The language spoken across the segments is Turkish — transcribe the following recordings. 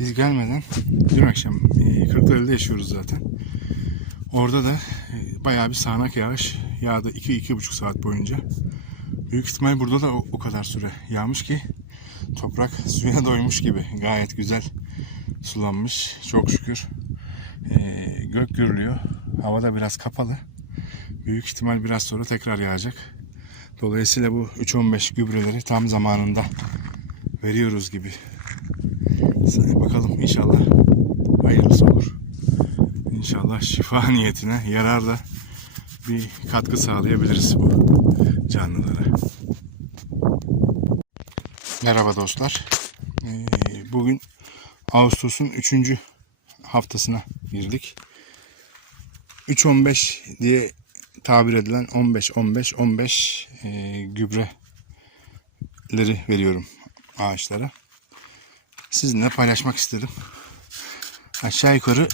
Biz gelmeden dün akşam e, Kırklareli'de yaşıyoruz zaten. Orada da e, bayağı bir sağanak yağış yağdı 2-2,5 saat boyunca. Büyük ihtimal burada da o, kadar süre yağmış ki toprak suya doymuş gibi. Gayet güzel sulanmış çok şükür. E, gök gürlüyor. Hava da biraz kapalı. Büyük ihtimal biraz sonra tekrar yağacak. Dolayısıyla bu 3-15 gübreleri tam zamanında veriyoruz gibi. Bakalım inşallah hayırlısı olur. İnşallah şifa niyetine yarar da bir katkı sağlayabiliriz bu canlılara. Merhaba dostlar. Ee, Bugün Ağustos'un 3. haftasına girdik. 3-15 diye tabir edilen 15-15-15 e, gübreleri veriyorum ağaçlara. Sizinle paylaşmak istedim. Aşağı yukarı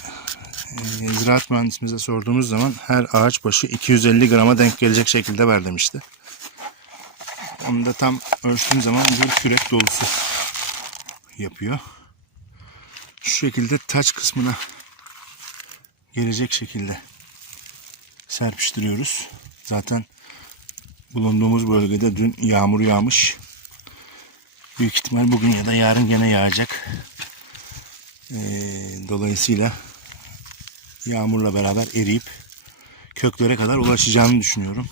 e, ziraat mühendisimize sorduğumuz zaman her ağaç başı 250 grama denk gelecek şekilde ver demişti. Onu da tam ölçtüğüm zaman bir kürek dolusu yapıyor. Şu şekilde taç kısmına gelecek şekilde serpiştiriyoruz. Zaten bulunduğumuz bölgede dün yağmur yağmış. Büyük ihtimal bugün ya da yarın gene yağacak. Ee, dolayısıyla yağmurla beraber eriyip köklere kadar ulaşacağını düşünüyorum.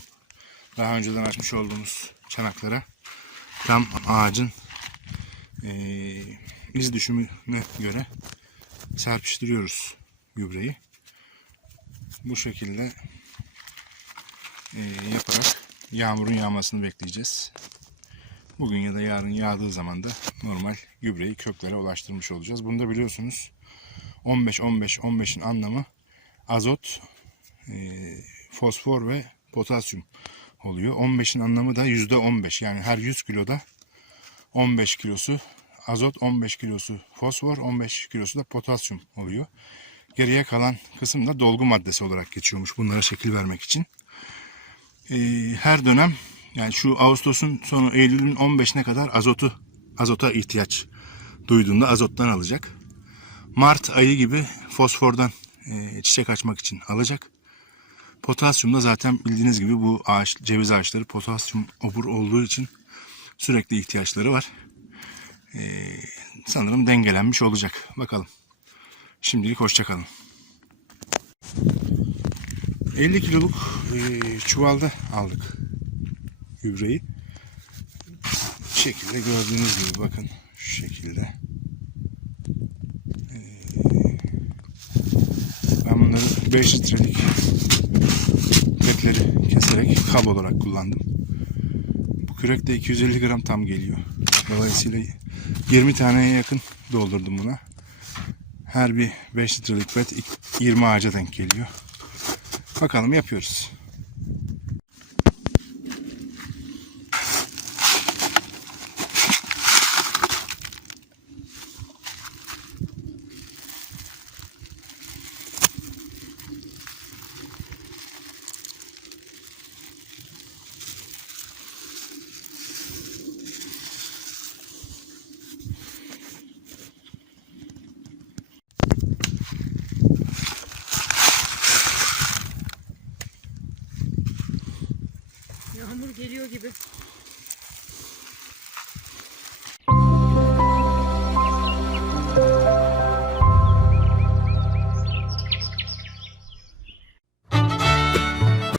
Daha önceden açmış olduğumuz çanaklara tam ağacın ee, iz düşümüne göre serpiştiriyoruz gübreyi. Bu şekilde e, yaparak yağmurun yağmasını bekleyeceğiz. Bugün ya da yarın yağdığı zaman da normal gübreyi köklere ulaştırmış olacağız. Bunu da biliyorsunuz 15-15-15'in anlamı azot, e, fosfor ve potasyum oluyor. 15'in anlamı da %15 yani her 100 kiloda 15 kilosu azot, 15 kilosu fosfor, 15 kilosu da potasyum oluyor. Geriye kalan kısım da dolgu maddesi olarak geçiyormuş bunlara şekil vermek için. Ee, her dönem yani şu Ağustos'un sonu Eylül'ün 15'ine kadar azotu azota ihtiyaç duyduğunda azottan alacak. Mart ayı gibi fosfordan e, çiçek açmak için alacak. Potasyum da zaten bildiğiniz gibi bu ağaç, ceviz ağaçları potasyum obur olduğu için sürekli ihtiyaçları var. Ee, sanırım dengelenmiş olacak. Bakalım. Şimdilik hoşçakalın. 50 kiloluk e, çuvalda aldık gübreyi. Bu şekilde gördüğünüz gibi bakın şu şekilde. E, ben bunları 5 litrelik kürekleri keserek kab olarak kullandım. Bu kürek de 250 gram tam geliyor. Dolayısıyla 20 taneye yakın doldurdum buna. Her bir 5 litrelik pet 20 ağaca denk geliyor. Bakalım yapıyoruz. Yağmur geliyor gibi.